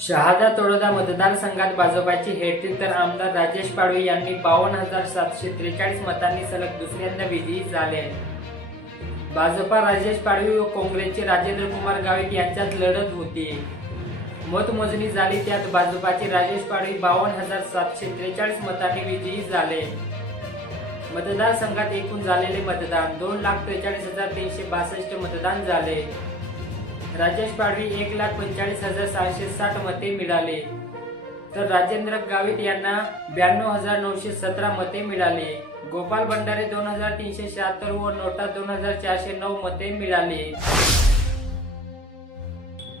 शहादा तळोदा मतदारसंघात भाजपाची हेट्रिक तर आमदार राजेश पाडवी यांनी 52,743 मतांनी सलग दुसऱ्यांदा विजयी झाले. भाजपा राजेश पाडवी व काँग्रेसचे राजेंद्र कुमार गावित यांच्यात लढत होती. मतमोजणी झाली त्यात भाजपाचे राजेश पाडवी 52,743 मतांनी विजयी झाले. मतदारसंघात एकूण झालेले मतदान 2,43,362 मतदान झाले. राजेश पाडवी 1,45,660 मते मिळाले तर राजेंद्र गावित यांना 92,917 मते मिळाले. गोपाल भंडारे 2,376 व नोटा 2,409 मते मिळाले.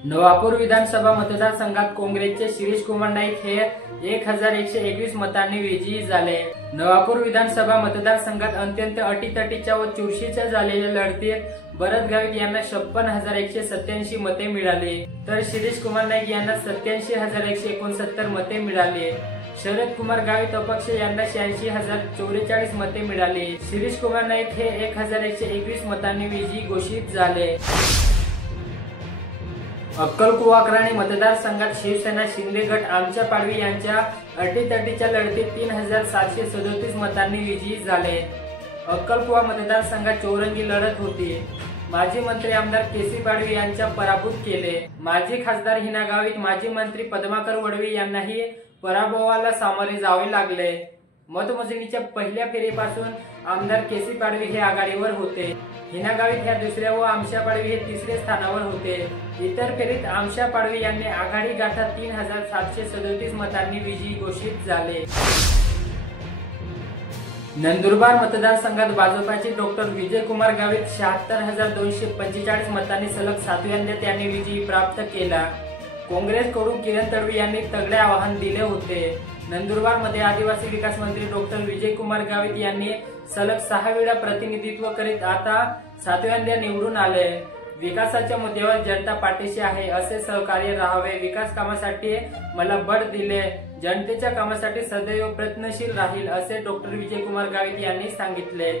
नवापूर विधानसभा मतदारसंघात काँग्रेसचे शिरीष कुमार नाईक हे 1,121 मतांनी विजयी झाले. नवापूर विधानसभा मतदारसंघात अत्यंत अटीतटीच्या व चुरशीच्या झालेल्या लढतीत भरत गावित यांना 56,187 मते मिळाले तर शिरीष कुमार नाईक यांना 87,169 मते मिळाले. शरद कुमार गावित अपक्ष यांना 86,044 मते मिळाले. शिरीष कुमार नाईक हे 1,121 मतांनी विजयी घोषित झाले. अक्कलकुवा अक्राणी मतदारसंघात शिवसेना शिंदे गट आमच्या पाडवी यांच्या अटीतटीच्या लढतीत 3,737 मतांनी विजयी झाले. अक्कलकुवा मतदारसंघात चौरंगी लढत होती. माजी मंत्री आमदार केसी पाडवी यांच्या पराभूत केले. माजी खासदार हिना गावित, माजी मंत्री पद्माकर वडवी यांनाही पराभवाला सामोरे जावे लागले. मतमोजणीच्या पहिल्या फेरीपासून आमदार केसी पाडवी हे आघाडीवर होते. हिना गावित ह्या दुसऱ्या व आमशा पाडवी हे तिसऱ्या स्थानावर होते. इतर फेरीत आमशा पाडवी यांनी आघाडी गाठत 3,737 मतांनी विजयी घोषित झाले. नंदुरबार मतदारसंघात भाजपाचे डॉक्टर विजय कुमार गावित 76,245 मतांनी सलग 7व्यांदा त्यांनी विजय प्राप्त केला. काँग्रेसकडून किरण तडवी यांनी तगडे आव्हान दिले होते. नंदुरबार मध्ये आदिवासी विकास मंत्री डॉक्टर विजय कुमार गावित यांनी सलग 6 वेळा प्रतिनिधित्व करीत आता 7व्यांदा निवडून आले. विकासाच्या मुद्द्यावर जनता पाठीशी आहे, असे सहकार्य राहावे. विकास कामासाठी मला बळ दिले, जनतेच्या कामासाठी सदैव प्रयत्नशील राहील, असे डॉक्टर विजय कुमार गावित यांनी सांगितले.